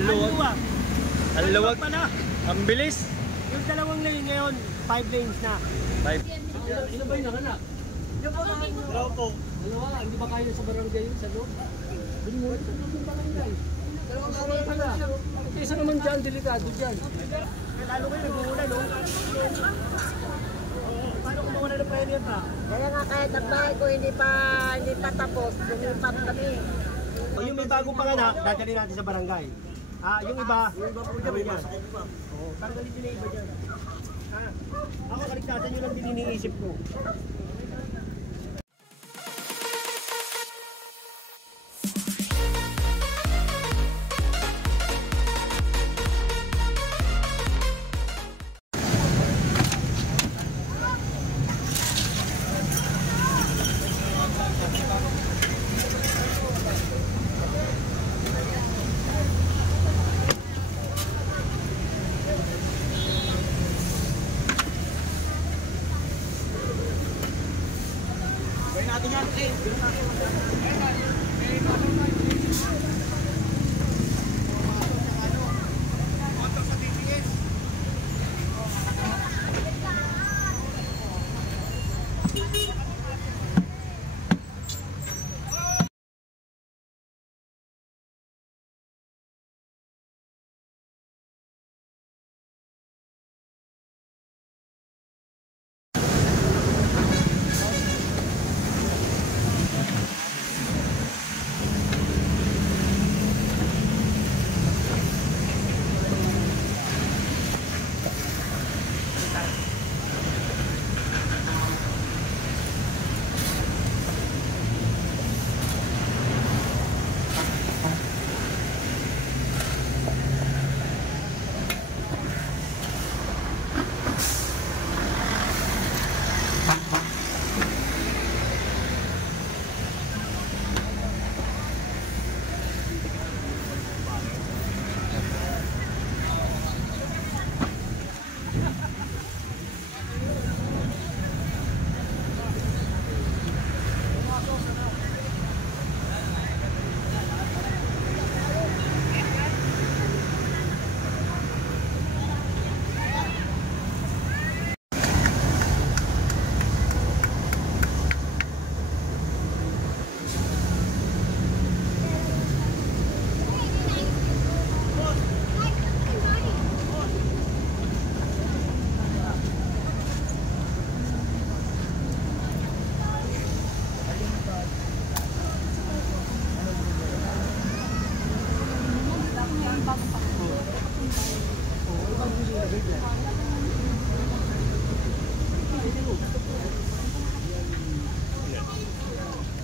luwag. Ang luwag pala. Ang bilis. Yung dalawang lane ngayon, 5 lanes na. 5. Ilan ba yung nanganak? Yung po namin. Dalawa po. Dalawa, hindi ba kayo sa barangay sa loob? Doon mo sa loob ng barangay. Dalawang barangay pala. Isa naman dyan, delikado dyan. Lalo kayo nag-uulan, no? Paano kung mawala ng premier pa? Kaya nga kahit ang bahay ko hindi pa tapos, lumipat kami. Yung may bagong panganak, dadalhin natin sa barangay. Yung iba po dyan, may yan. Tanggalin din yung iba dyan. Ako kaligtasan nyo lang din iniisip ko.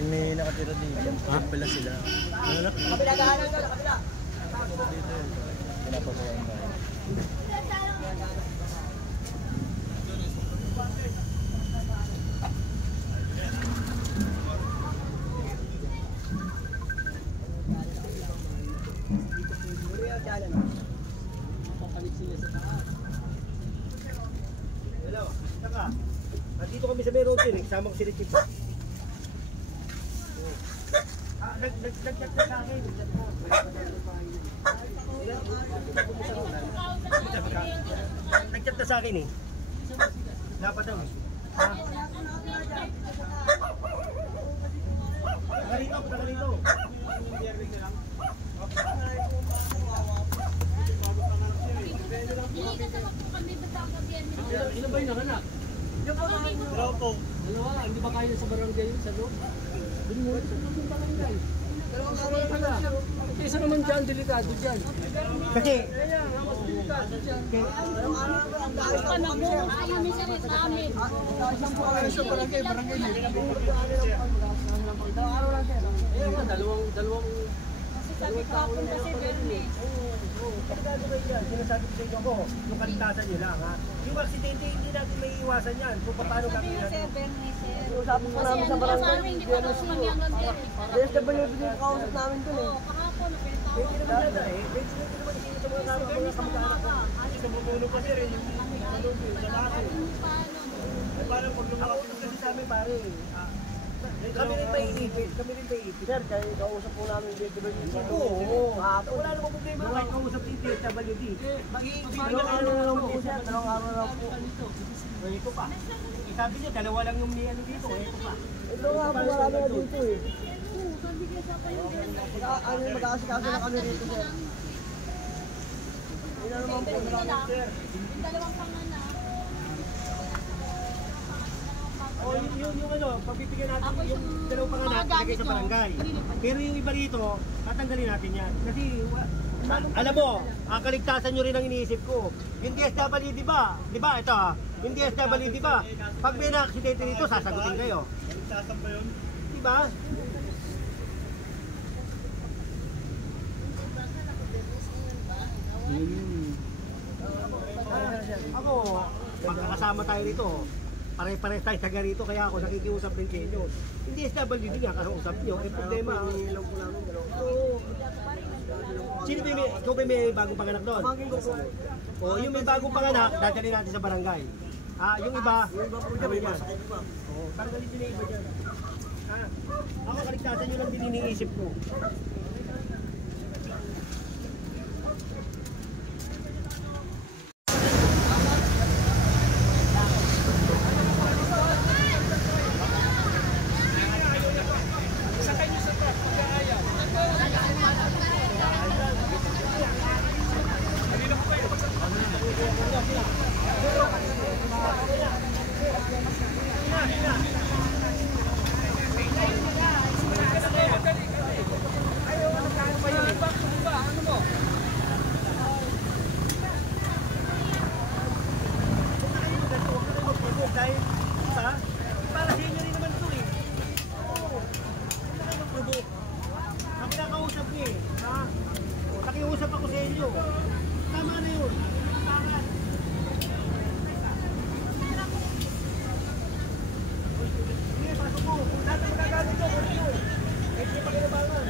May nakatira dito. Pala sila. Kabila daanan ka, kabila. Dito yun. Pinapagawa ang bahay. Papalit sila sa taas. Hello, saka. Nandito kami sa Meron din, kasama ko si Richie. Nagchat na sa akin. Nagchat na sa akin eh. Dapat daw eh. Tagalito, tagalito. Ilan ba yung nanganak? Dalawa po. Dalawa, hindi ba kayo sa barangay sa loob? Doon mo sa loob ng barangay. Dalawang barangay pala. Isa naman dyan, delikado dyan. Kasi, Kaya nga, mas delikado dyan. tao lang kasi meron eh. Oo. Pagkano kayo yan? Sinasabi ko sa inyo ko, yung kaligtasan nyo lang ha. Yung aksidente, hindi natin may iwasan yan. Kung paano gagawin natin. Usapin po namin sa barangay. Hindi pa daw kami hanggang dyan. DSWD yung kausap namin dun eh. Oo, kahapon, napinatawag. Pwede naman yata eh. Pwede naman kasi sa mga kamag-anak ko. Kasi sa bubulong kasi rin yung sa bahay. Parang pag lumakot kasi sa amin pare. Kami rin may inipit. Sir, kayo kausap po namin dito ba yung Oo. Wala namang problema kahit kausap yung DSWD. Mag-iibigay na kayo araw ng po mga sir, dalawang araw lang po. Ito pa. Sabi niya, dalawa lang yung ano dito. Ito pa. Ito nga po marami na dito eh. Mag-aasikaso na kami rito sir. Yun na naman po namin sir. Yung dalawang panganak. O yung ano, pagbibigyan natin Ako yung yung dalawang panganak mga ilagay gamit sa nyo, barangay. ililipat. Pero yung iba rito, tatanggalin natin yan. Kasi, alam mo, ang kaligtasan nyo rin ang iniisip ko. Yung DSWD ba? Di ba? Ito ha. Yung DSWD ba? Pag may na-aksidente dito, sasagutin kayo. Kaligtasan ba yun? Di ba? Ako, magkakasama tayo rito. Pare-pare tayo taga rito, kaya ako nakikiusap din sa inyo. Hindi SWD nga, kausap nyo. Eh, problema. Sino ba ikaw ba may bagong panganak doon? O, yung may bagong panganak, dadalhin natin sa barangay. Yung iba po dyan. O, tanggalin din yung iba dyan. Ako, kaligtasan nyo lang din iniisip ko. Dahil isa, para sa inyo rin naman ito eh. Oo. Hindi na magprovoke. Ang pinakausap niya eh. Ha? Nakiusap ako sa inyo. Tama na yun. Tangan. Sige, pasok mo. Kung lahat ang magagamit ko, kung ito. Eh, hindi pa kinabangan.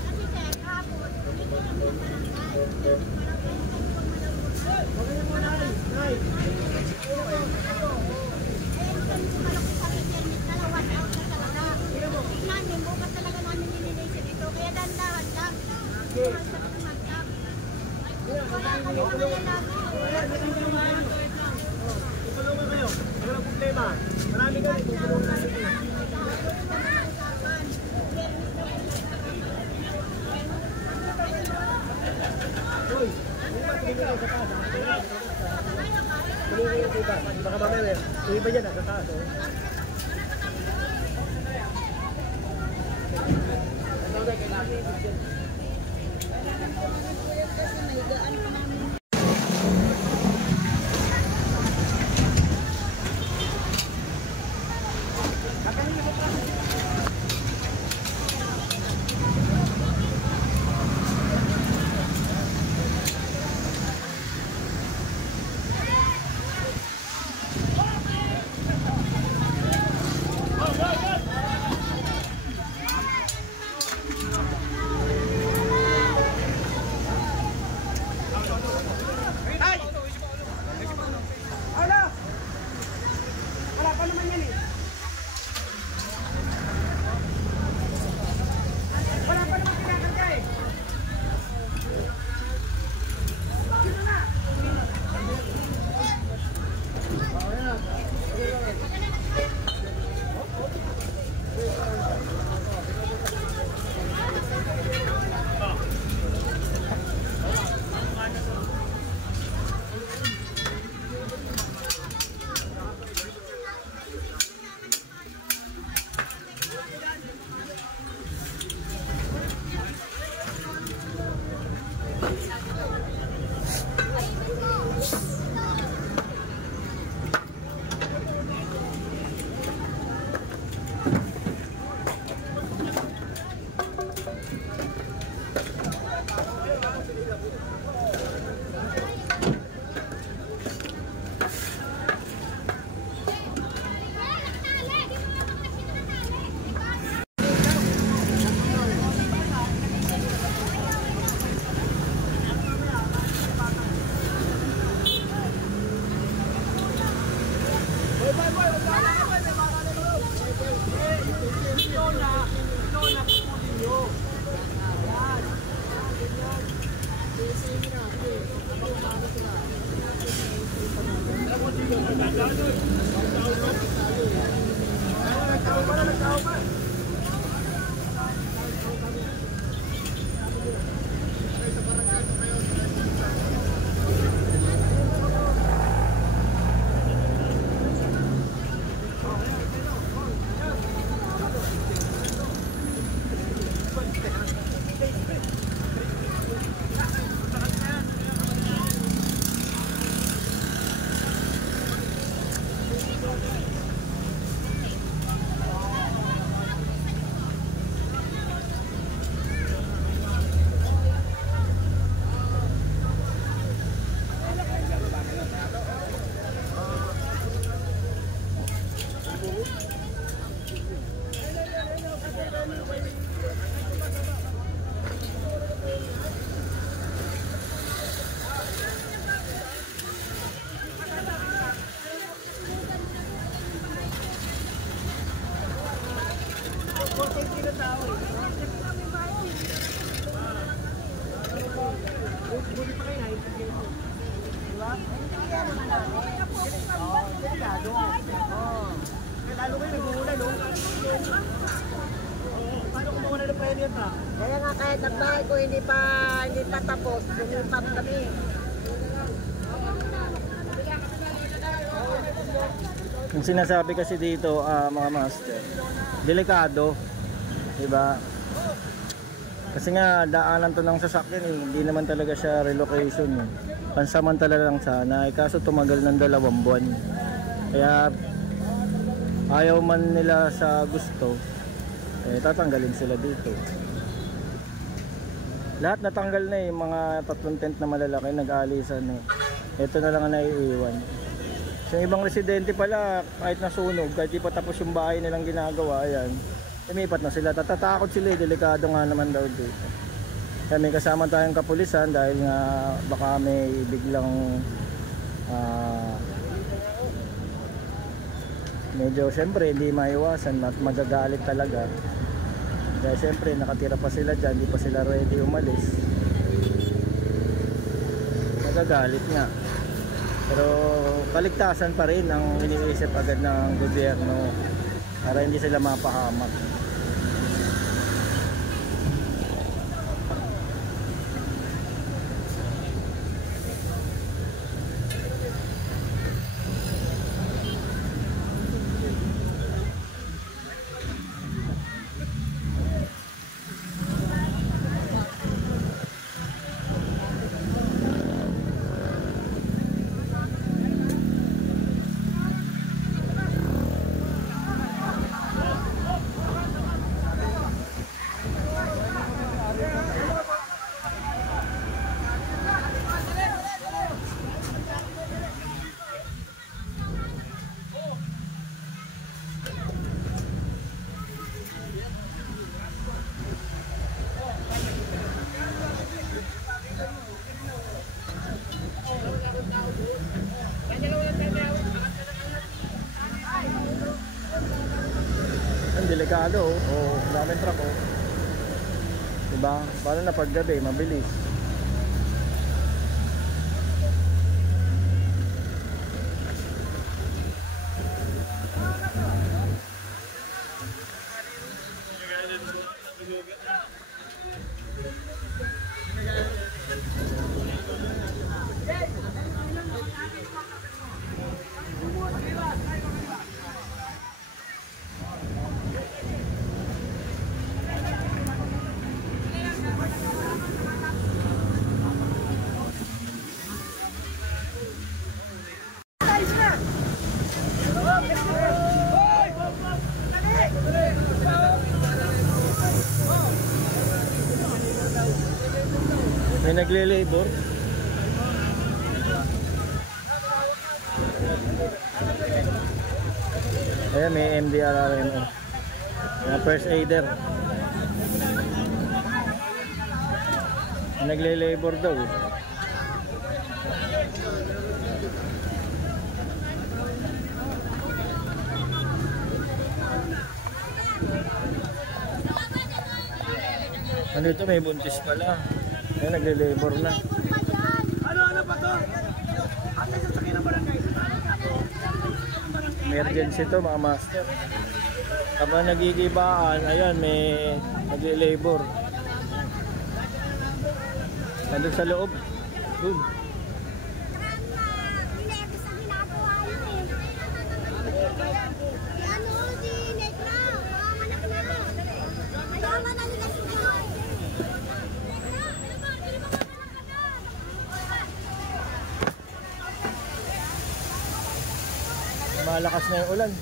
Kasi sir, hapon, dito lang yung barangay. Huwag na mo, Nay. Nay. Tutulungan kayo. Walang problema. Marami kami. Tutulungan natin kayo. Uy, hindi ba tingin kayo sa taas? Tingin kayo sa taas. Baka mamaya, yung iba dyan nasa taas. Lalo kayo nag-uulan, no? Paano kung mawala ng premier pa? Kaya nga kahit ang bahay ko hindi pa tapos, lumipat kami. Yung sinasabi kasi dito, mga master, delikado, diba? Kasi nga daanan to ng sasakyan eh, hindi naman talaga siya relocation eh. Pansamantala lang sana, kaso tumagal ng 2 buwan. Kaya ayaw man nila sa gusto, tatanggalin sila dito. Lahat natanggal na eh, mga 3 tent na malalaki nag-aalisan eh. Ito na lang ang naiiwan. So, yung ibang residente pala, kahit nasunog, kahit di pa tapos yung bahay nilang ginagawa, ayan, lumipat na sila. Tatatakot sila, delikado nga naman daw dito. Kaya may kasama tayong kapulisan dahil nga baka may biglang medyo syempre hindi maiwasan at magagalit talaga. Dahil syempre nakatira pa sila dyan, hindi pa sila ready umalis. Magagalit nga. Pero kaligtasan pa rin ang iniisip agad ng gobyerno para hindi sila mapahamak. Delikado oh, daming truck oh. Diba? Paano na paggabi, mabilis. May nagle-labor. Ayan, may MDRRMO. Mga first aider. May nagle-labor daw eh. Ano ito, may buntis pala. Ayan, nagle-labor na. Ano pa to? Ang sasakyan ng barangay. Emergency to mga master. Habang nagigibaan, ayan, may nagli-labor. Nandun sa loob. Doon. Malakas na yung ulan.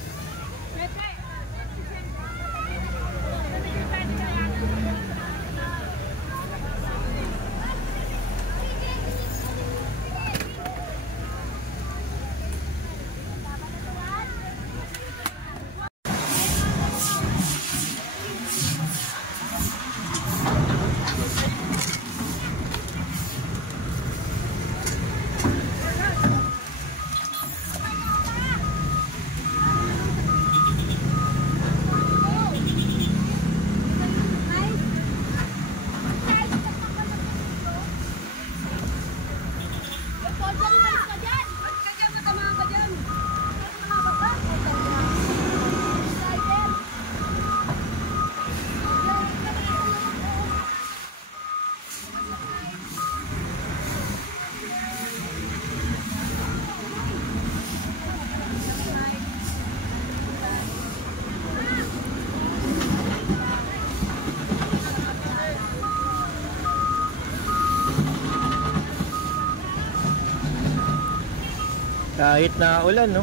Kahit na ulan, no?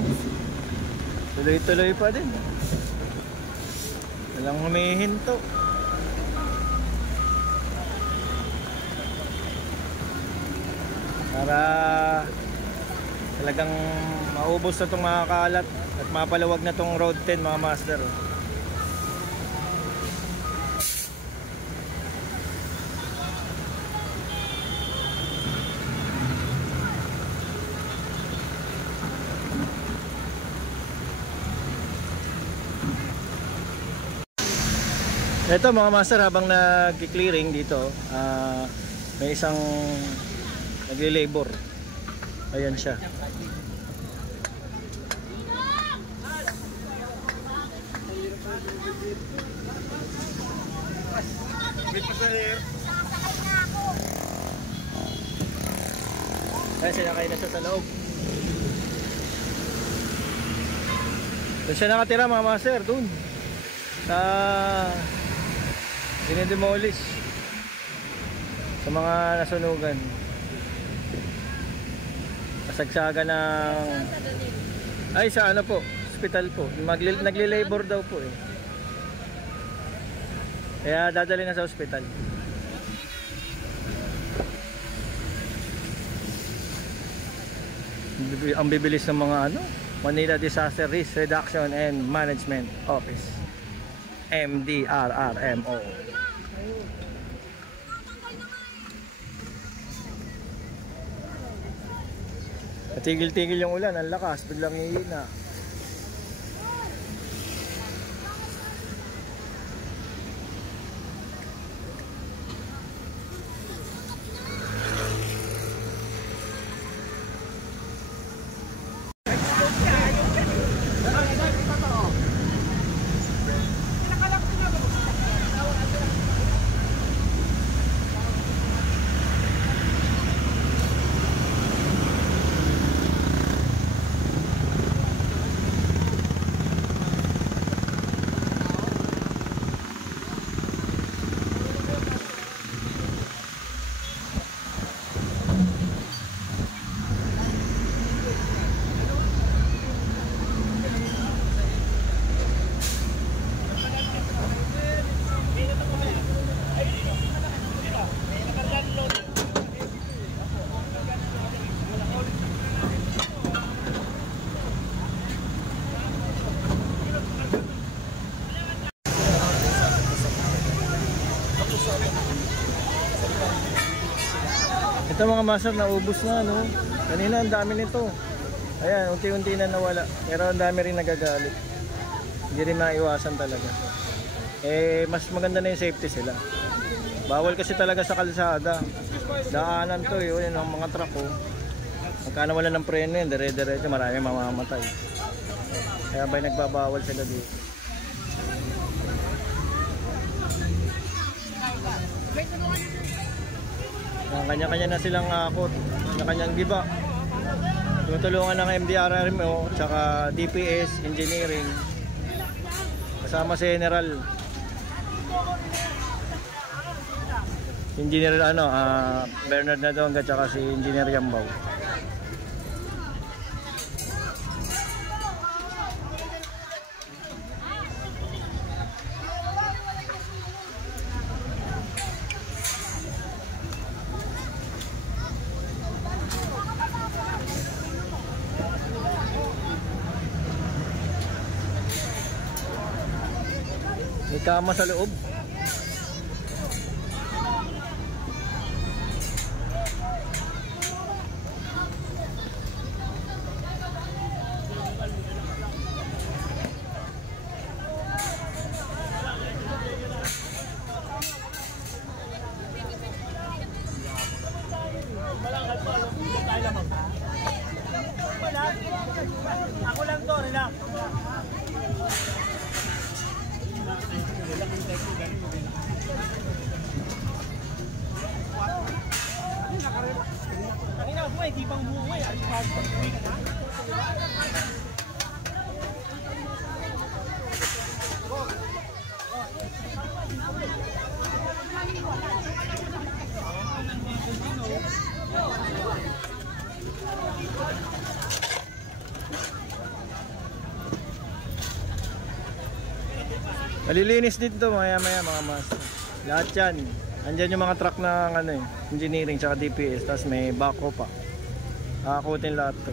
Tuloy-tuloy pa din. Walang humihinto. Para talagang maubos na itong mga kalat at mapalawag na itong Road 10, mga master. Ito mga master, habang nag-clearing dito, may isang nagli-labor. Ayan siya. Ay, sinakay na siya sa loob. Doon siya nakatira mga master, doon. Sa dinidemolish sa mga nasunugan, kasagsagan ng ay sa ano po, hospital po, nagli-labor daw po eh, kaya dadali na sa hospital. Ang bibilis ng mga ano, Manila Disaster Risk Reduction and Management Office, MDRRMO. Tigil-tigil yung ulan, ang lakas, biglang hihina. Ito mga master, naubos na, no? Kanina ang dami nito. Ayan, unti-unti na nawala. Pero ang dami rin nagagalit. Hindi rin maiwasan talaga. Eh, mas maganda na yung safety sila. Bawal kasi talaga sa kalsada. Daanan to yun, ang mga truck ko. Magkano wala ng preno yun, dire-diretso, marami mamamatay. Kaya ba'y nagbabawal sila dito. Kanya-kanya na silang akot, kanya-kanyang giba. Tutulungan ng MDRRMO tsaka DPS Engineering kasama si General Engineer Bernard Nadonga tsaka si Engineer Yambaw. May kama sa loob. Ako lang to, relax. Kanina po eh, di pang buhay. Malilinis dito maya-maya mga master. Lahat yan. Andyan yung mga truck ng engineering tsaka DPS. Tapos may backhoe pa. Nakakutin lahat to.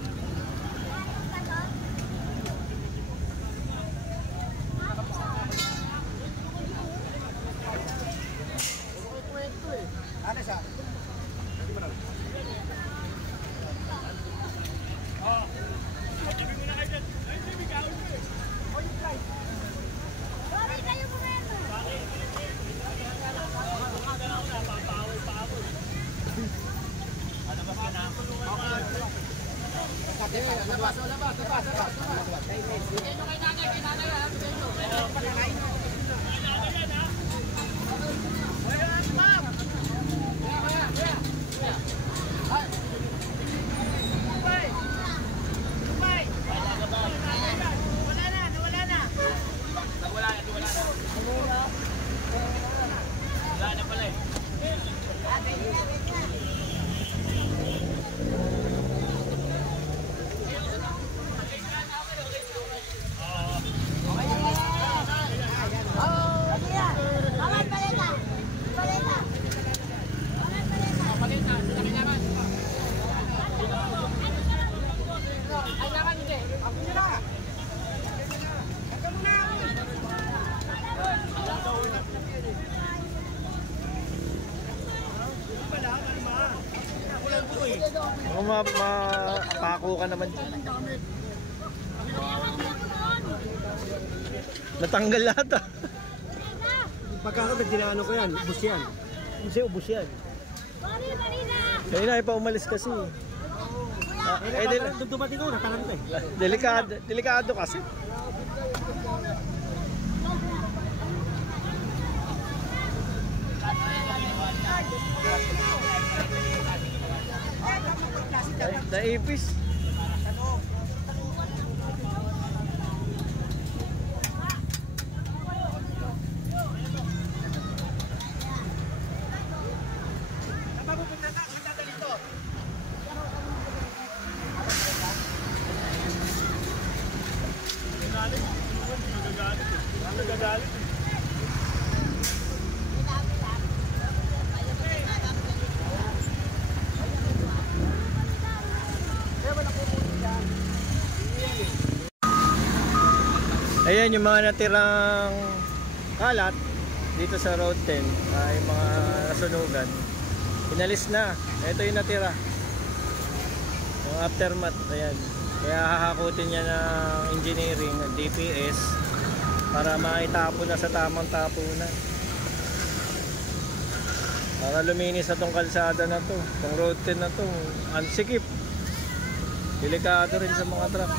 Kung mapako ka naman dyan. Natanggal lahat ah. Pagkakagad dinano ko yan, ubus yan. Kasi ubus yan. Kaya na pa umalis kasi. Doon dumating ko, natarang ko eh. Delikado kasi. Naipis. Ayan yung mga natirang kalat dito sa Road 10, yung mga nasunugan. Inalis na. Ito yung natira. Yung aftermath. Ayan. Kaya hahakutin niya ng engineering at DPS para maitapon na sa tamang tapunan. Para luminis na tong kalsada na to. Tong Road 10 na to. Ansikip. Delikado rin sa mga truck.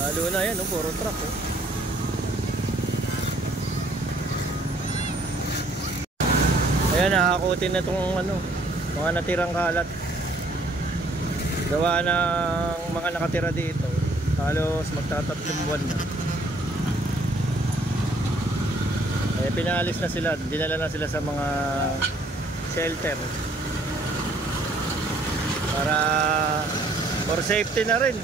Lalo na yan, puro truck. Ayan, nakakutin na itong ano, mga natirang kalat. Gawa ng mga nakatira dito. Halos magtatatlong buwan na. Eh, pinalis na sila, dinala na sila sa mga shelter para for safety na rin.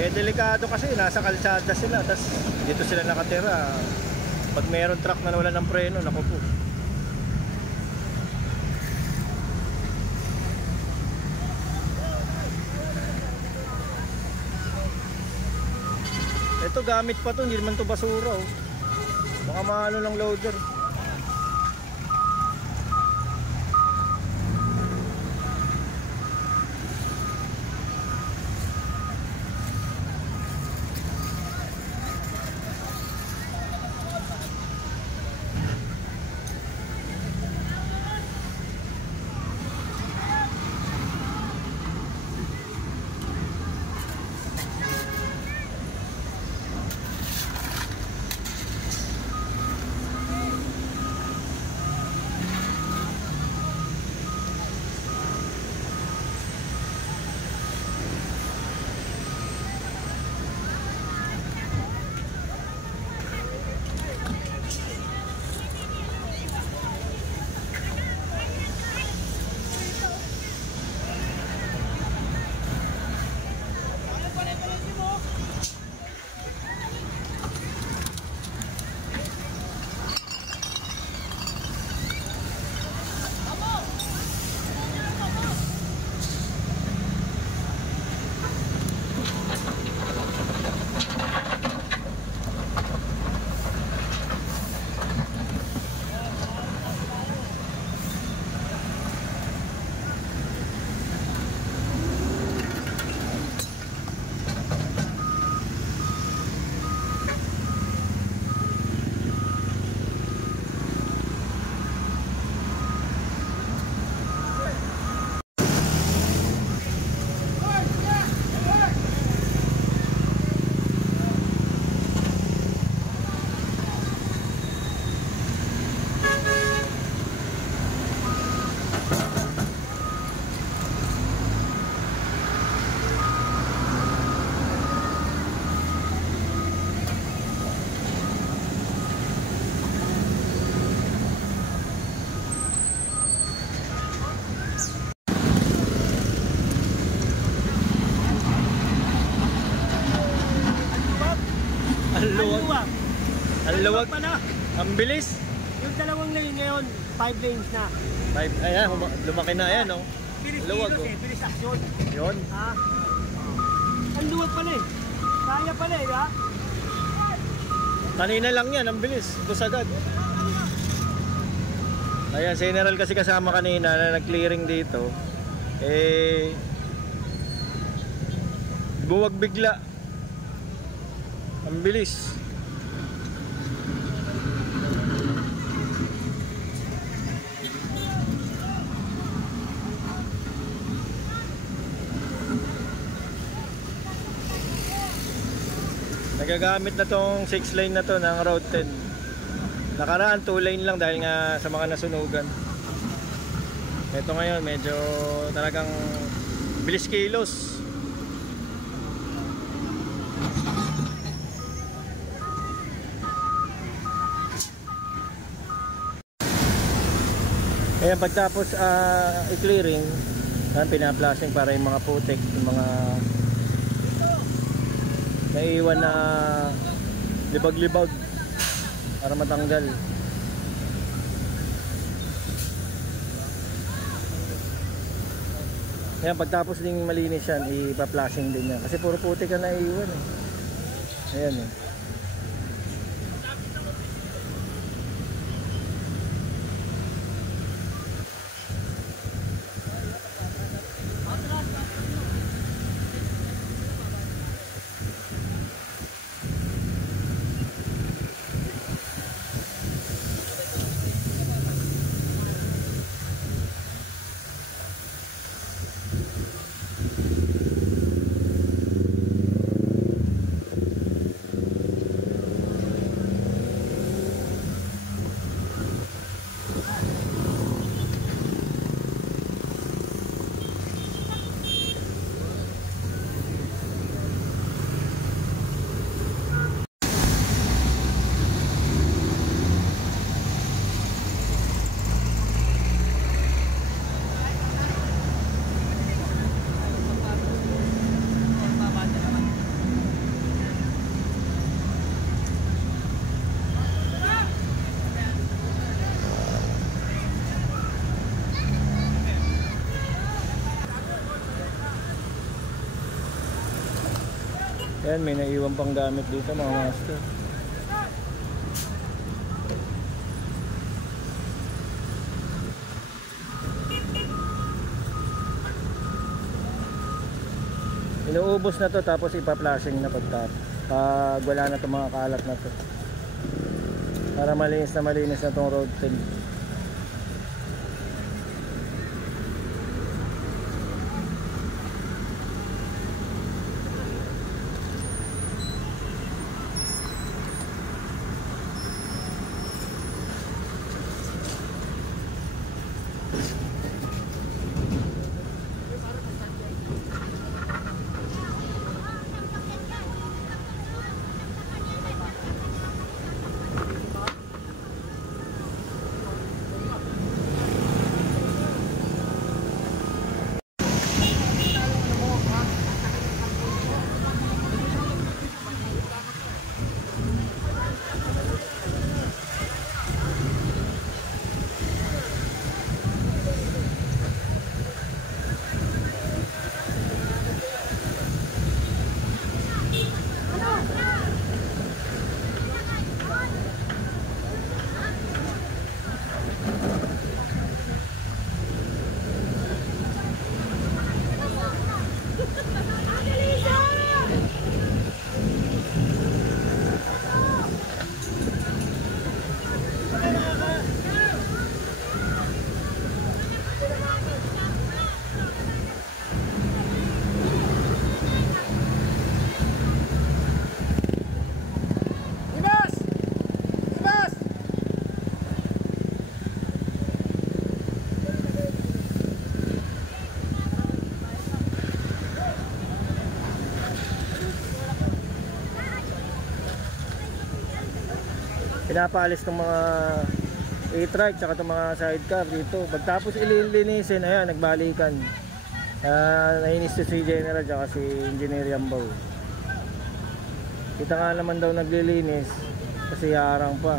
Eh, delikado kasi nasa kalsada sila, tas dito sila nakatira. Pag mayroon truck na wala ng preno, naku po. Ito gamit pa to, hindi naman to basura oh. Baka maano ng loader. Ang luwag pa na. Ang bilis. Yung dalawang lane ngayon, 5 lanes na. Ayan, lumaki na yan oh. Bilis Luwag kilos oh. eh, bilis aksyon. Yun. Ha? Ang luwag pala eh. Kaya pala eh, ha? Kanina lang yan, ang bilis. Bus agad. Ayan, si General kasi kasama kanina na nag-clearing dito. Eh, buwag bigla. Ang bilis. Nagagamit na tong 6 lane na to ng Route 10. Nakaraan 2 lane lang dahil nga sa mga nasunugan. Ito ngayon medyo talagang bilis kilos. Ayan, pagtapos i-clearing, pina-flashing para yung mga putik, yung mga naiiwan na libag-libag para matanggal. Ayan, pagtapos ding malinis yan, ipa-flashing din yan kasi puro putik ka naiiwan eh. Ayan eh. Ayan, may naiwan pang gamit dito mga master. Inuubos na to tapos ipa-flashing na pag wala na itong mga kalat na to, para malinis na itong road film. Pinapaalis ng mga e-trike tsaka itong mga sidecar dito. Pagtapos ililinisin, ayan, nagbalikan. Nainis si General tsaka si Engineer Yambaw. Kita nga naman daw naglilinis kasi harang pa.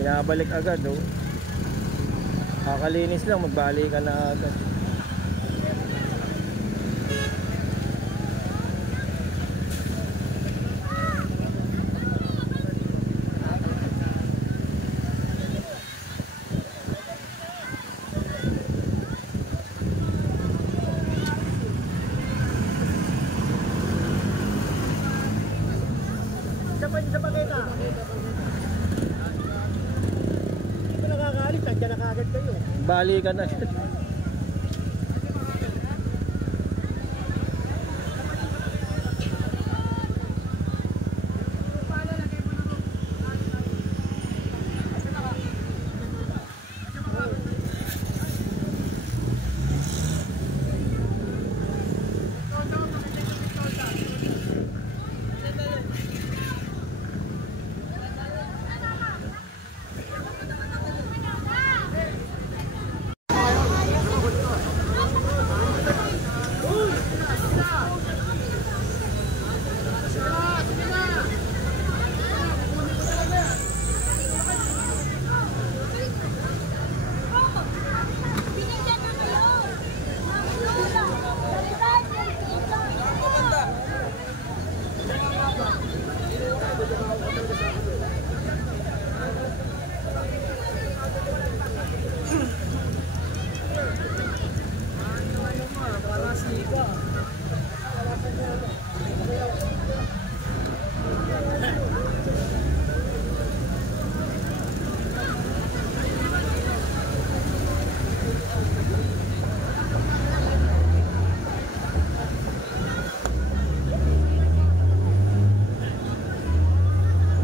Pinabalik agad oh. Kakalinis lang, magbalikan na agad. Sa paketa. Hindi pa nakakaalis, nandiyan na kaagad kayo. Balikan na agad.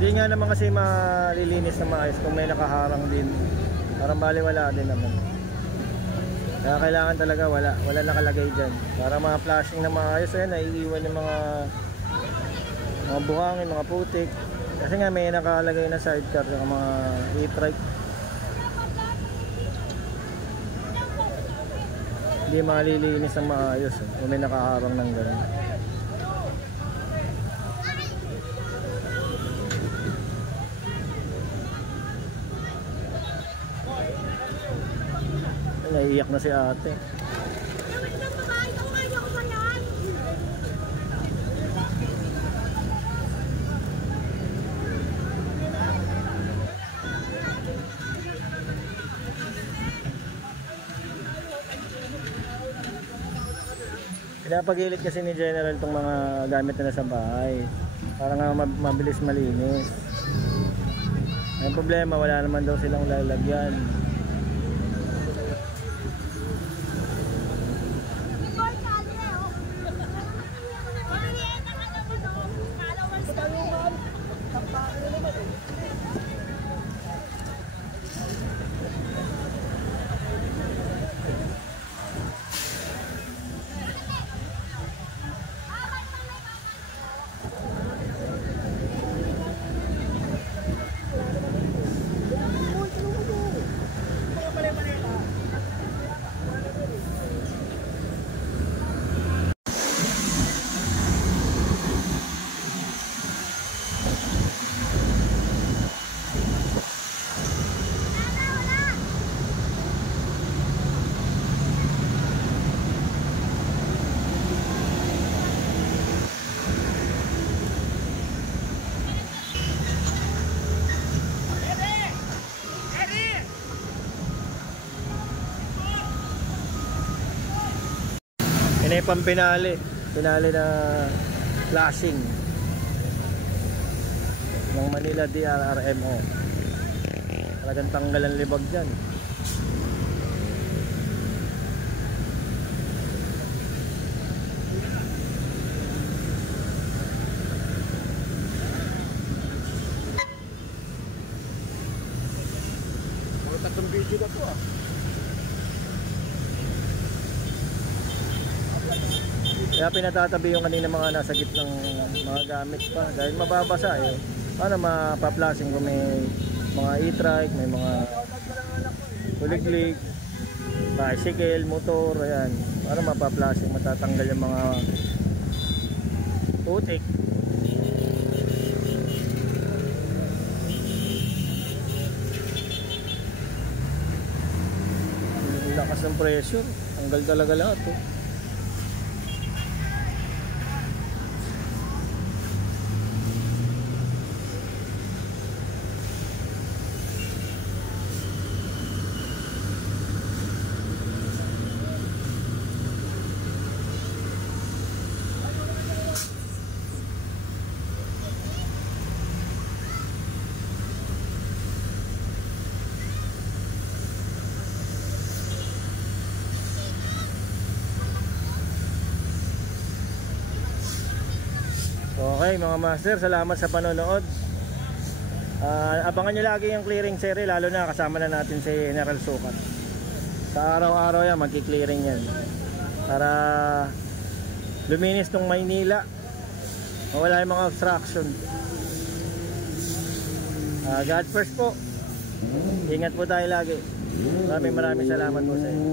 Hindi nga naman kasi malilinis na maayos kung may nakaharang din. Parang baliwala din naman. Kaya kailangan talaga wala nakalagay dyan. Para mga flashing na maayos, ayan, naiiwan yung mga buhangin, mga putik. Kasi nga may nakalagay na sidecar yung mga e-trike. Hindi malilinis na maayos kung may nakaharang ng gano'n. Naiiyak na si ate. Pinapagilit kasi ni General itong mga gamit nila sa bahay para nga mabilis malinis. Ang problema, wala naman daw silang lalagyan. Yan ay pang pinali na flashing ng Manila DRRMO. Talagang tanggalan libag dyan. Mga tatlong video na to ah. Kaya pinatatabi yung kanina mga nasa gitnang mga gamit pa dahil mababasa eh. Paano mapaplasing kung may mga e-trike, may mga kuliglig, bicycle, motor, ayan. Paano mapaplasing, matatanggal yung mga putik. Ang lakas ng pressure, tanggal talaga lahat oh. Okay mga master, salamat sa panonood. Abangan nyo lagi yung clearing series, lalo na kasama na natin si General Sukat. Sa araw-araw yan, magki-clearing yan para luminis tong Maynila, mawala yung mga obstruction. God first po. Ingat po tayo lagi. Maraming salamat po sa inyo.